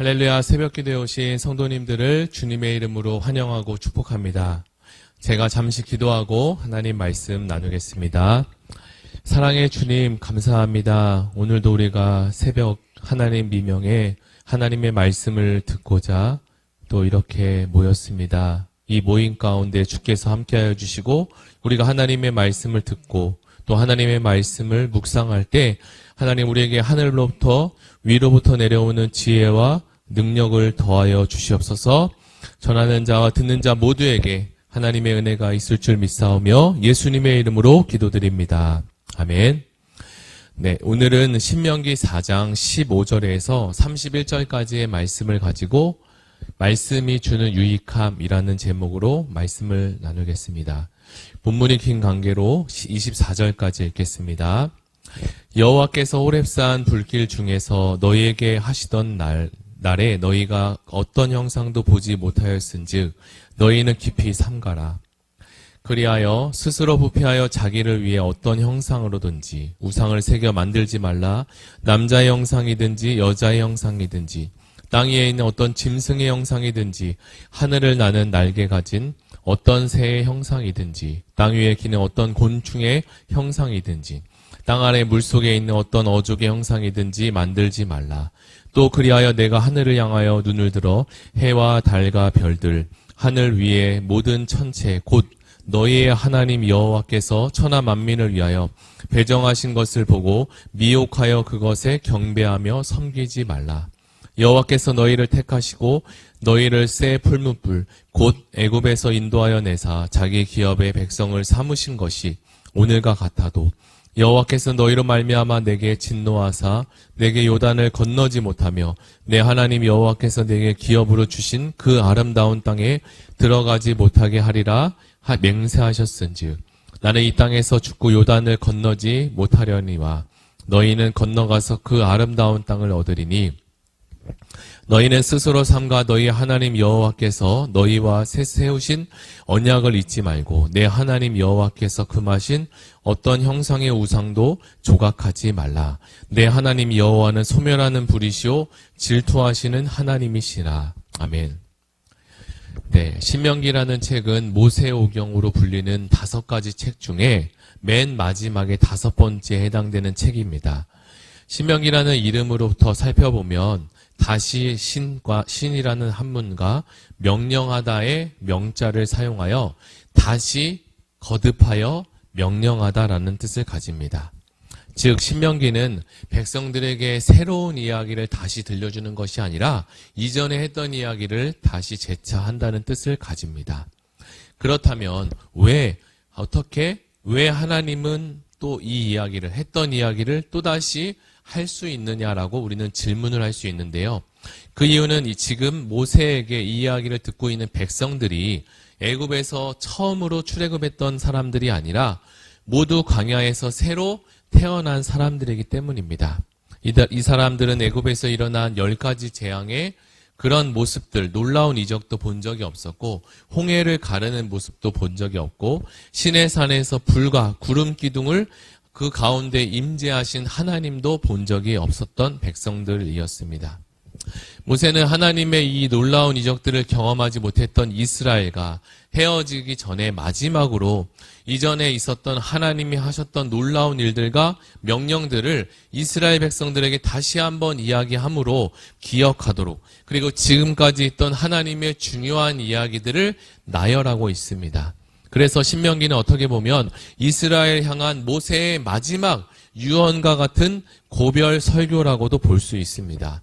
할렐루야, 새벽기도에 오신 성도님들을 주님의 이름으로 환영하고 축복합니다. 제가 잠시 기도하고 하나님 말씀 나누겠습니다. 사랑의 주님 감사합니다. 오늘도 우리가 새벽 하나님 미명에 하나님의 말씀을 듣고자 또 이렇게 모였습니다. 이 모임 가운데 주께서 함께하여 주시고 우리가 하나님의 말씀을 듣고 또 하나님의 말씀을 묵상할 때 하나님 우리에게 하늘로부터 위로부터 내려오는 지혜와 능력을 더하여 주시옵소서. 전하는 자와 듣는 자 모두에게 하나님의 은혜가 있을 줄 믿사오며 예수님의 이름으로 기도드립니다. 아멘. 네, 오늘은 신명기 4장 15절에서 31절까지의 말씀을 가지고 말씀이 주는 유익함이라는 제목으로 말씀을 나누겠습니다. 본문이 긴 관계로 24절까지 읽겠습니다. 여호와께서 호렙산 불길 중에서 너희에게 하시던 날에 너희가 어떤 형상도 보지 못하였은즉 너희는 깊이 삼가라. 그리하여 스스로 부패하여 자기를 위해 어떤 형상으로든지 우상을 새겨 만들지 말라. 남자의 형상이든지 여자의 형상이든지 땅 위에 있는 어떤 짐승의 형상이든지 하늘을 나는 날개 가진 어떤 새의 형상이든지 땅 위에 기는 어떤 곤충의 형상이든지 땅 아래 물속에 있는 어떤 어족의 형상이든지 만들지 말라. 또 그리하여 내가 하늘을 향하여 눈을 들어 해와 달과 별들 하늘 위에 모든 천체 곧 너희의 하나님 여호와께서 천하 만민을 위하여 배정하신 것을 보고 미혹하여 그것에 경배하며 섬기지 말라. 여호와께서 너희를 택하시고 너희를 새 풀무불 곧 애굽에서 인도하여 내사 자기 기업의 백성을 삼으신 것이 오늘과 같아도 여호와께서 너희로 말미암아 내게 진노하사 내게 요단을 건너지 못하며 내 하나님 여호와께서 내게 기업으로 주신 그 아름다운 땅에 들어가지 못하게 하리라 맹세하셨은즉 나는 이 땅에서 죽고 요단을 건너지 못하려니와 너희는 건너가서 그 아름다운 땅을 얻으리니 너희는 스스로 삼가 너희 하나님 여호와께서 너희와 세우신 언약을 잊지 말고 내 하나님 여호와께서 금하신 어떤 형상의 우상도 조각하지 말라. 내 하나님 여호와는 소멸하는 불이시오 질투하시는 하나님이시라. 아멘. 네, 신명기라는 책은 모세오경으로 불리는 5가지 책 중에 맨 마지막에 5번째에 해당되는 책입니다. 신명기라는 이름으로부터 살펴보면 다시 신이라는 한문과 명령하다의 명자를 사용하여 다시 거듭하여 명령하다라는 뜻을 가집니다. 즉 신명기는 백성들에게 새로운 이야기를 다시 들려주는 것이 아니라 이전에 했던 이야기를 다시 재차한다는 뜻을 가집니다. 그렇다면 왜 하나님은 또 이 이야기를 했던 이야기를 또다시 할 수 있느냐라고 우리는 질문을 할 수 있는데요. 그 이유는 지금 모세에게 이 이야기를 듣고 있는 백성들이 애굽에서 처음으로 출애굽했던 사람들이 아니라 모두 광야에서 새로 태어난 사람들이기 때문입니다. 이 사람들은 애굽에서 일어난 10가지 재앙의 그런 모습들, 놀라운 이적도 본 적이 없었고 홍해를 가르는 모습도 본 적이 없고 시내산에서 불과 구름 기둥을 그 가운데 임재하신 하나님도 본 적이 없었던 백성들이었습니다. 모세는 하나님의 이 놀라운 이적들을 경험하지 못했던 이스라엘과 헤어지기 전에 마지막으로 이전에 있었던 하나님이 하셨던 놀라운 일들과 명령들을 이스라엘 백성들에게 다시 한번 이야기함으로 기억하도록 그리고 지금까지 있던 하나님의 중요한 이야기들을 나열하고 있습니다. 그래서 신명기는 어떻게 보면 이스라엘 향한 모세의 마지막 유언과 같은 고별 설교라고도 볼 수 있습니다.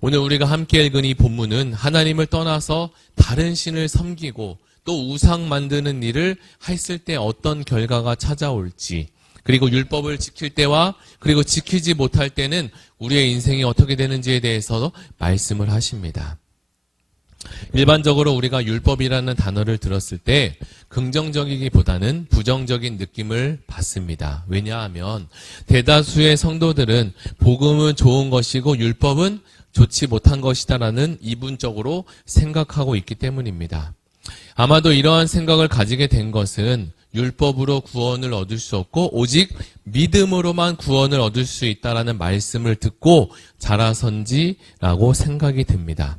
오늘 우리가 함께 읽은 이 본문은 하나님을 떠나서 다른 신을 섬기고 또 우상 만드는 일을 했을 때 어떤 결과가 찾아올지 그리고 율법을 지킬 때와 그리고 지키지 못할 때는 우리의 인생이 어떻게 되는지에 대해서 말씀을 하십니다. 일반적으로 우리가 율법이라는 단어를 들었을 때 긍정적이기보다는 부정적인 느낌을 받습니다. 왜냐하면 대다수의 성도들은 복음은 좋은 것이고 율법은 좋지 못한 것이다라는 이분적으로 생각하고 있기 때문입니다. 아마도 이러한 생각을 가지게 된 것은 율법으로 구원을 얻을 수 없고 오직 믿음으로만 구원을 얻을 수 있다라는 말씀을 듣고 자라선지라고 생각이 듭니다.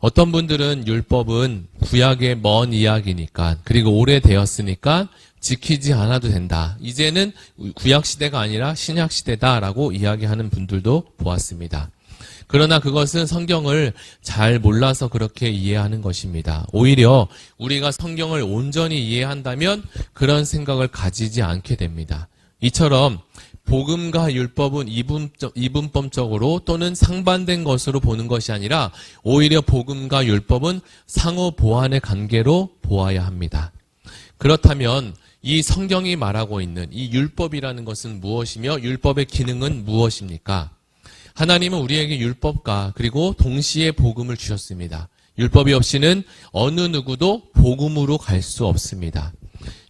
어떤 분들은 율법은 구약의 먼 이야기니까 그리고 오래되었으니까 지키지 않아도 된다. 이제는 구약 시대가 아니라 신약 시대다라고 이야기하는 분들도 보았습니다. 그러나 그것은 성경을 잘 몰라서 그렇게 이해하는 것입니다. 오히려 우리가 성경을 온전히 이해한다면 그런 생각을 가지지 않게 됩니다. 이처럼 복음과 율법은 이분법적으로 또는 상반된 것으로 보는 것이 아니라 오히려 복음과 율법은 상호 보완의 관계로 보아야 합니다. 그렇다면 이 성경이 말하고 있는 이 율법이라는 것은 무엇이며 율법의 기능은 무엇입니까? 하나님은 우리에게 율법과 그리고 동시에 복음을 주셨습니다. 율법이 없이는 어느 누구도 복음으로 갈 수 없습니다.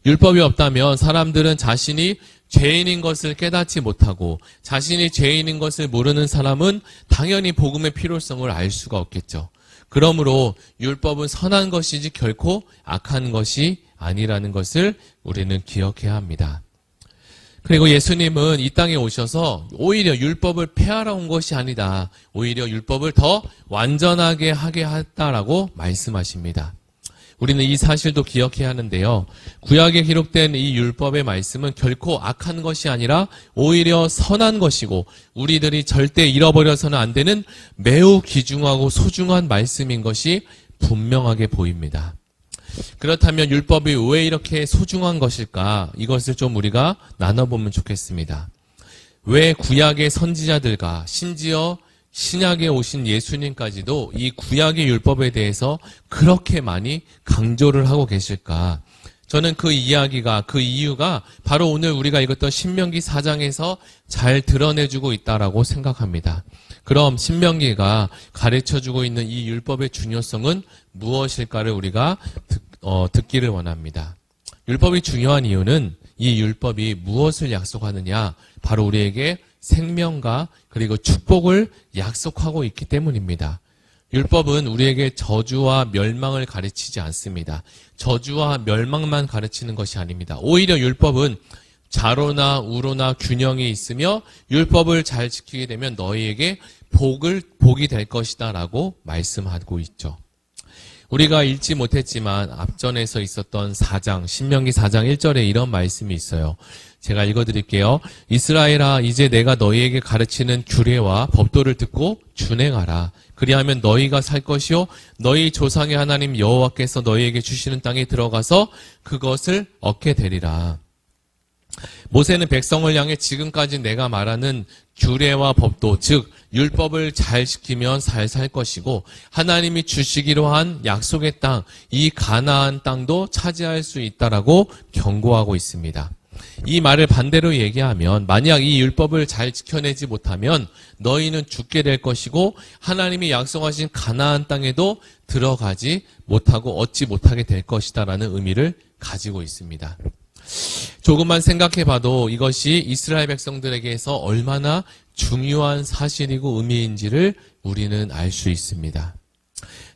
율법이 없다면 사람들은 자신이 죄인인 것을 깨닫지 못하고 자신이 죄인인 것을 모르는 사람은 당연히 복음의 필요성을 알 수가 없겠죠. 그러므로 율법은 선한 것이지 결코 악한 것이 아니라는 것을 우리는 기억해야 합니다. 그리고 예수님은 이 땅에 오셔서 오히려 율법을 폐하러 온 것이 아니다. 오히려 율법을 더 완전하게 하게 했다라고 말씀하십니다. 우리는 이 사실도 기억해야 하는데요. 구약에 기록된 이 율법의 말씀은 결코 악한 것이 아니라 오히려 선한 것이고 우리들이 절대 잃어버려서는 안 되는 매우 귀중하고 소중한 말씀인 것이 분명하게 보입니다. 그렇다면 율법이 왜 이렇게 소중한 것일까? 이것을 좀 우리가 나눠보면 좋겠습니다. 왜 구약의 선지자들과 심지어 신약에 오신 예수님까지도 이 구약의 율법에 대해서 그렇게 많이 강조를 하고 계실까? 저는 그 이야기가, 그 이유가 바로 오늘 우리가 읽었던 신명기 4장에서 잘 드러내주고 있다라고 생각합니다. 그럼 신명기가 가르쳐주고 있는 이 율법의 중요성은 무엇일까를 우리가 듣기를 원합니다. 율법이 중요한 이유는 이 율법이 무엇을 약속하느냐? 바로 우리에게 생명과 그리고 축복을 약속하고 있기 때문입니다. 율법은 우리에게 저주와 멸망을 가르치지 않습니다. 저주와 멸망만 가르치는 것이 아닙니다. 오히려 율법은 자로나 우로나 균형이 있으며 율법을 잘 지키게 되면 너희에게 복이 될 것이다 라고 말씀하고 있죠. 우리가 읽지 못했지만 앞전에서 있었던 4장, 신명기 4장 1절에 이런 말씀이 있어요. 제가 읽어드릴게요. 이스라엘아, 이제 내가 너희에게 가르치는 규례와 법도를 듣고 준행하라. 그리하면 너희가 살 것이요 너희 조상의 하나님 여호와께서 너희에게 주시는 땅에 들어가서 그것을 얻게 되리라. 모세는 백성을 향해 지금까지 내가 말하는 규례와 법도, 즉 율법을 잘 지키면 잘 살 것이고 하나님이 주시기로 한 약속의 땅, 이 가나안 땅도 차지할 수 있다라고 경고하고 있습니다. 이 말을 반대로 얘기하면 만약 이 율법을 잘 지켜내지 못하면 너희는 죽게 될 것이고 하나님이 약속하신 가나안 땅에도 들어가지 못하고 얻지 못하게 될 것이다라는 의미를 가지고 있습니다. 조금만 생각해봐도 이것이 이스라엘 백성들에게서 얼마나 중요한 사실이고 의미인지를 우리는 알 수 있습니다.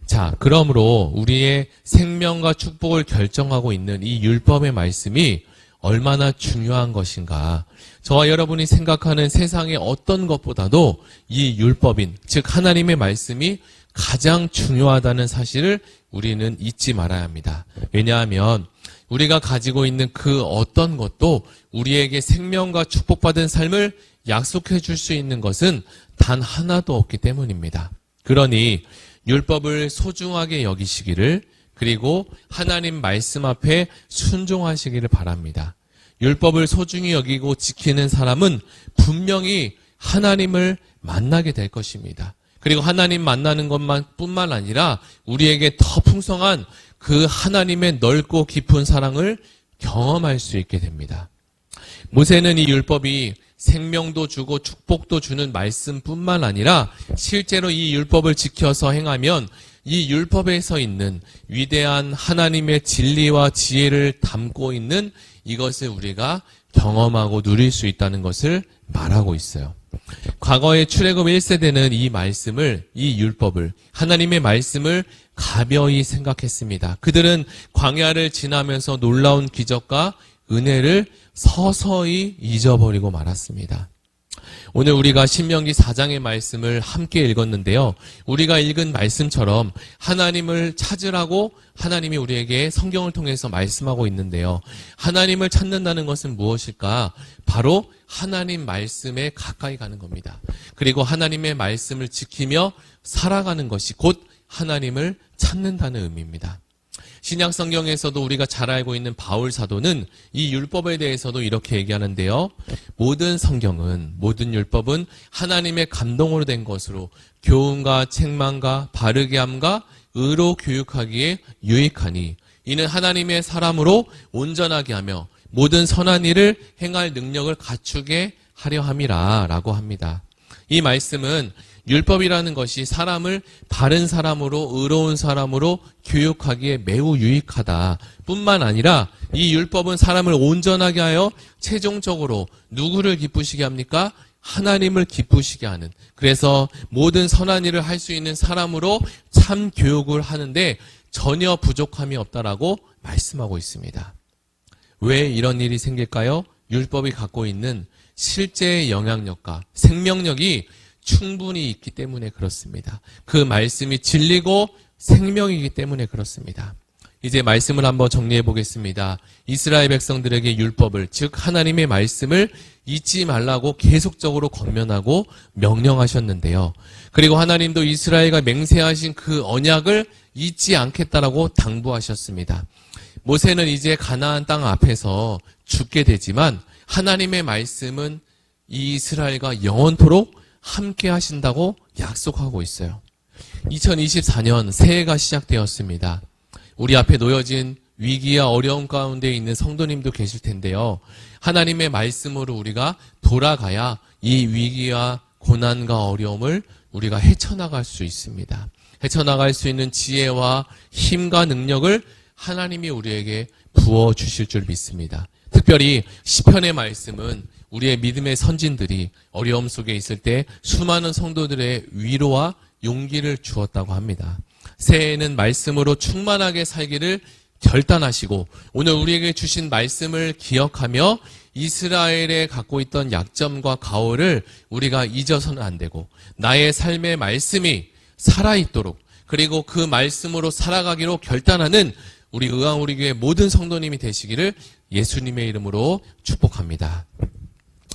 자, 그러므로 우리의 생명과 축복을 결정하고 있는 이 율법의 말씀이 얼마나 중요한 것인가. 저와 여러분이 생각하는 세상의 어떤 것보다도 이 율법인, 즉 하나님의 말씀이 가장 중요하다는 사실을 우리는 잊지 말아야 합니다. 왜냐하면 우리가 가지고 있는 그 어떤 것도 우리에게 생명과 축복받은 삶을 약속해 줄 수 있는 것은 단 하나도 없기 때문입니다. 그러니 율법을 소중하게 여기시기를, 그리고 하나님 말씀 앞에 순종하시기를 바랍니다. 율법을 소중히 여기고 지키는 사람은 분명히 하나님을 만나게 될 것입니다. 그리고 하나님 만나는 것뿐만 아니라 우리에게 더 풍성한 그 하나님의 넓고 깊은 사랑을 경험할 수 있게 됩니다. 모세는 이 율법이 생명도 주고 축복도 주는 말씀뿐만 아니라 실제로 이 율법을 지켜서 행하면 이 율법에서 있는 위대한 하나님의 진리와 지혜를 담고 있는 이것을 우리가 경험하고 누릴 수 있다는 것을 말하고 있어요. 과거의 출애굽 1세대는 이 율법을, 하나님의 말씀을 가벼이 생각했습니다. 그들은 광야를 지나면서 놀라운 기적과 은혜를 서서히 잊어버리고 말았습니다. 오늘 우리가 신명기 4장의 말씀을 함께 읽었는데요. 우리가 읽은 말씀처럼 하나님을 찾으라고 하나님이 우리에게 성경을 통해서 말씀하고 있는데요. 하나님을 찾는다는 것은 무엇일까? 바로 하나님 말씀에 가까이 가는 겁니다. 그리고 하나님의 말씀을 지키며 살아가는 것이 곧 하나님을 찾는다는 의미입니다. 신약 성경에서도 우리가 잘 알고 있는 바울 사도는 이 율법에 대해서도 이렇게 얘기하는데요. 모든 성경은, 모든 율법은 하나님의 감동으로 된 것으로 교훈과 책망과 바르게 함과 의로 교육하기에 유익하니 이는 하나님의 사람으로 온전하게 하며 모든 선한 일을 행할 능력을 갖추게 하려 함이라 라고 합니다. 이 말씀은 율법이라는 것이 사람을 바른 사람으로, 의로운 사람으로 교육하기에 매우 유익하다 뿐만 아니라 이 율법은 사람을 온전하게 하여 최종적으로 누구를 기쁘시게 합니까? 하나님을 기쁘시게 하는, 그래서 모든 선한 일을 할 수 있는 사람으로 참 교육을 하는데 전혀 부족함이 없다라고 말씀하고 있습니다. 왜 이런 일이 생길까요? 율법이 갖고 있는 실제의 영향력과 생명력이 충분히 있기 때문에 그렇습니다. 그 말씀이 진리고 생명이기 때문에 그렇습니다. 이제 말씀을 한번 정리해 보겠습니다. 이스라엘 백성들에게 율법을, 즉 하나님의 말씀을 잊지 말라고 계속적으로 권면하고 명령하셨는데요. 그리고 하나님도 이스라엘과 맹세하신 그 언약을 잊지 않겠다라고 당부하셨습니다. 모세는 이제 가나안 땅 앞에서 죽게 되지만 하나님의 말씀은 이스라엘과 영원토록 함께 하신다고 약속하고 있어요. 2024년 새해가 시작되었습니다. 우리 앞에 놓여진 위기와 어려움 가운데 있는 성도님도 계실 텐데요. 하나님의 말씀으로 우리가 돌아가야 이 위기와 고난과 어려움을 우리가 헤쳐나갈 수 있습니다. 헤쳐나갈 수 있는 지혜와 힘과 능력을 하나님이 우리에게 부어주실 줄 믿습니다. 특별히 시편의 말씀은 우리의 믿음의 선진들이 어려움 속에 있을 때 수많은 성도들의 위로와 용기를 주었다고 합니다. 새해에는 말씀으로 충만하게 살기를 결단하시고 오늘 우리에게 주신 말씀을 기억하며 이스라엘에 갖고 있던 약점과 가오를 우리가 잊어서는 안 되고 나의 삶의 말씀이 살아있도록 그리고 그 말씀으로 살아가기로 결단하는 우리 의왕우리교회 모든 성도님이 되시기를 예수님의 이름으로 축복합니다.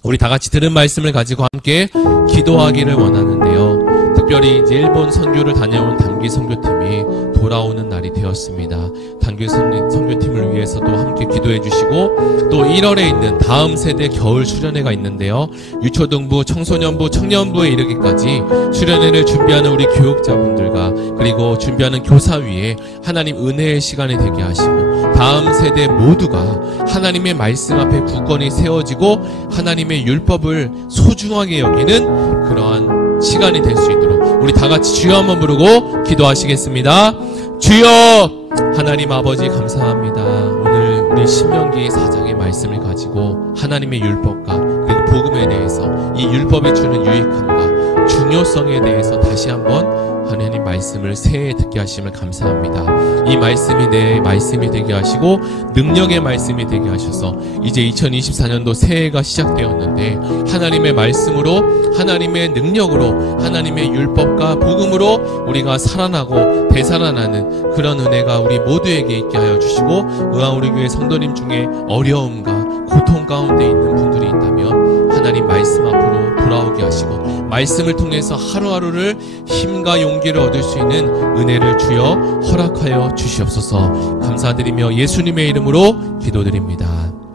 우리 다 같이 들은 말씀을 가지고 함께 기도하기를 원하는데요. 특별히 이제 일본 선교를 다녀온 단기 선교팀이 돌아오는 날이 되었습니다. 단기 선교팀을 위해서도 함께 기도해 주시고 또 1월에 있는 다음 세대 겨울 수련회가 있는데요. 유초등부, 청소년부, 청년부에 이르기까지 수련회를 준비하는 우리 교육자분들과 그리고 준비하는 교사위에 하나님 은혜의 시간이 되게 하시고 다음 세대 모두가 하나님의 말씀 앞에 굳건히 세워지고 하나님의 율법을 소중하게 여기는 그러한 시간이 될 수 있도록 우리 다 같이 주여 한번 부르고 기도하시겠습니다. 주여! 하나님 아버지 감사합니다. 오늘 우리 신명기 4장의 말씀을 가지고 하나님의 율법과 그리고 복음에 대해서 이 율법이 주는 유익함과 중요성에 대해서 다시 한번 하나님 말씀을 새해에 듣게 하심을 감사합니다. 이 말씀이 내 말씀이 되게 하시고 능력의 말씀이 되게 하셔서 이제 2024년도 새해가 시작되었는데 하나님의 말씀으로 하나님의 능력으로 하나님의 율법과 복음으로 우리가 살아나고 되살아나는 그런 은혜가 우리 모두에게 있게 하여 주시고 의왕우리교회 성도님 중에 어려움과 고통 가운데 있는 분들이 있다면 하나님 말씀 앞으로 돌아오게 하시고 말씀을 통해서 하루하루를 힘과 용기를 얻을 수 있는 은혜를 주여 허락하여 주시옵소서. 감사드리며 예수님의 이름으로 기도드립니다.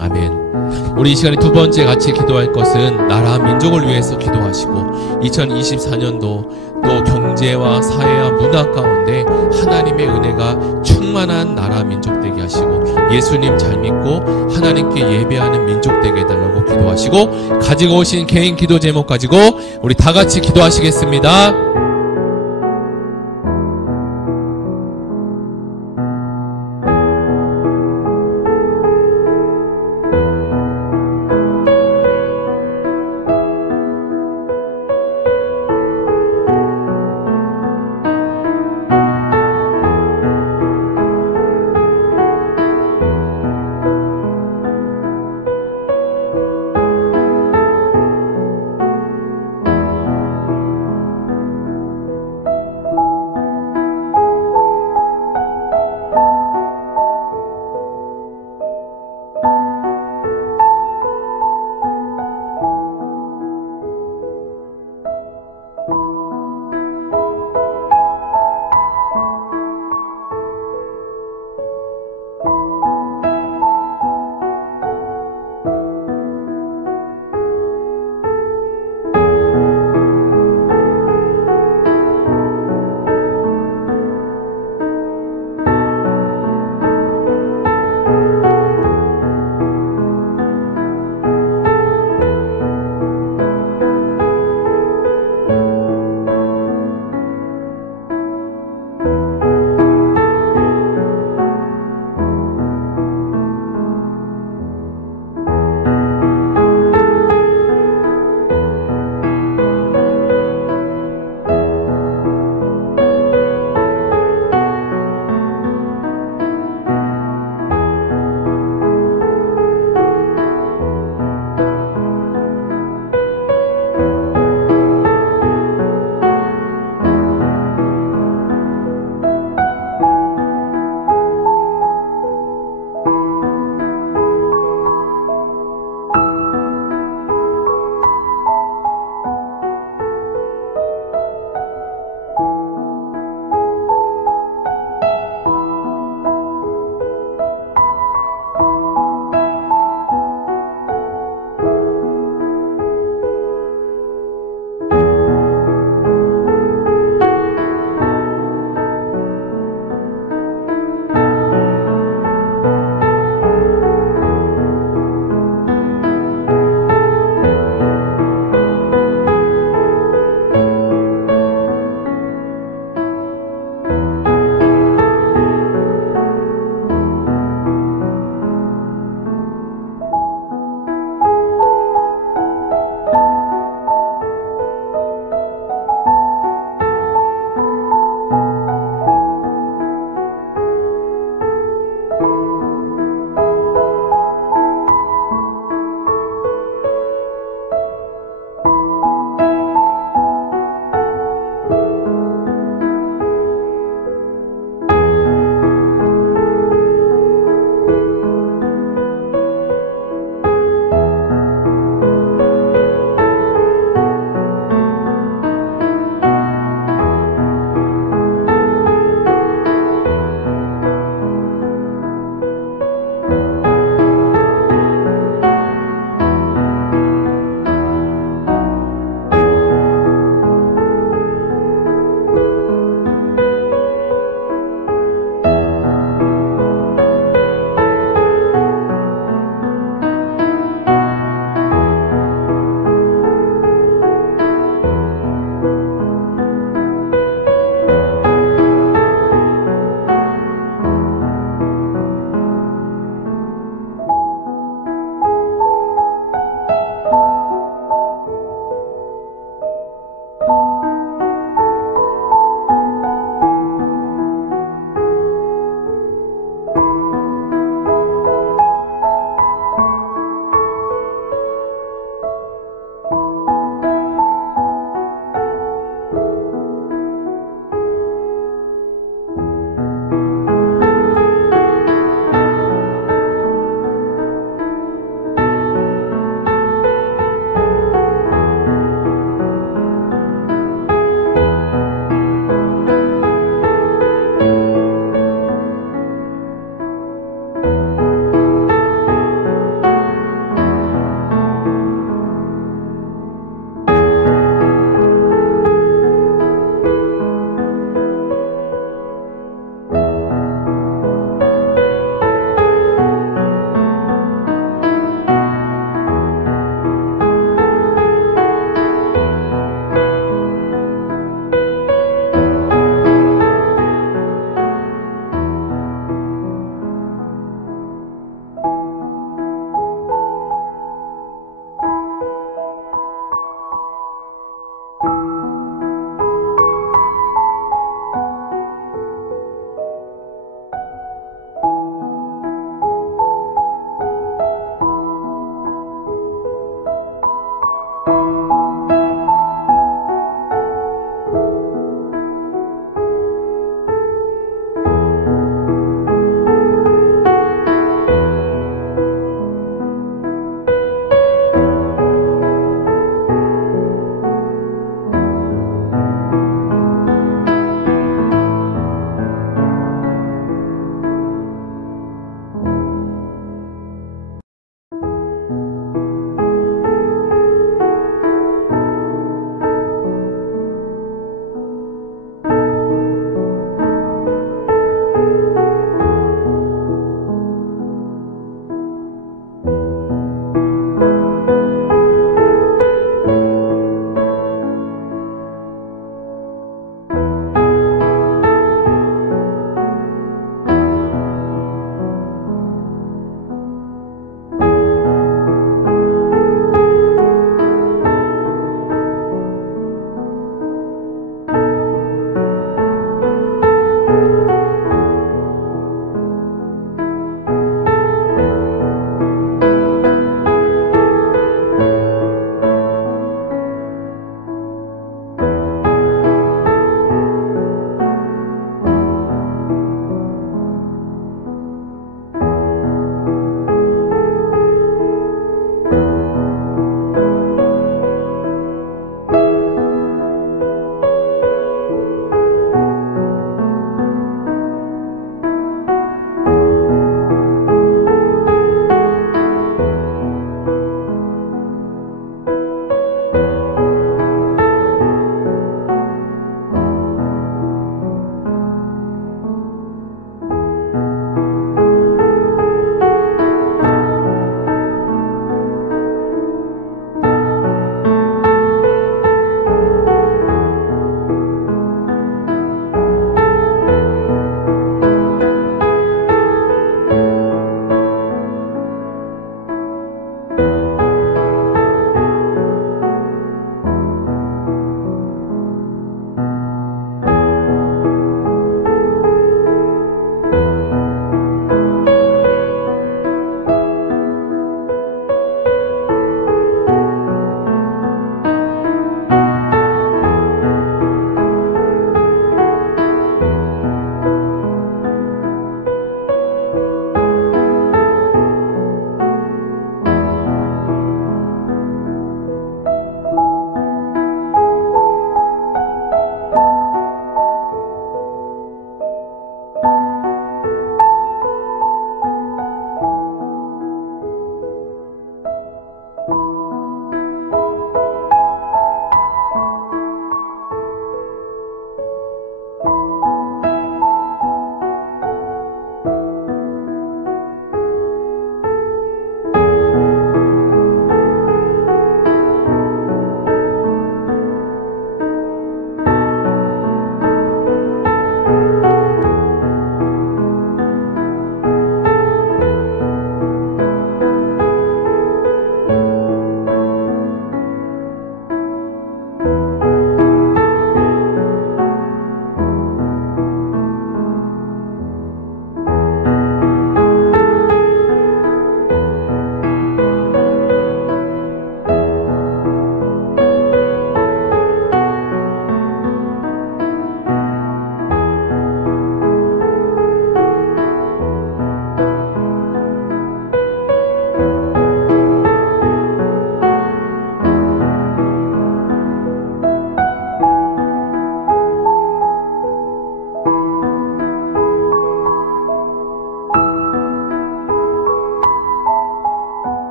아멘. 우리 이 시간에 두 번째 같이 기도할 것은 나라 민족을 위해서 기도하시고 2024년도 또 경제와 사회와 문화 가운데 하나님의 은혜가 충만한 나라 민족 되게 하시고 예수님 잘 믿고 하나님께 예배하는 민족 되게 해달라고 기도하시고 가지고 오신 개인 기도 제목 가지고 우리 다 같이 기도하시겠습니다.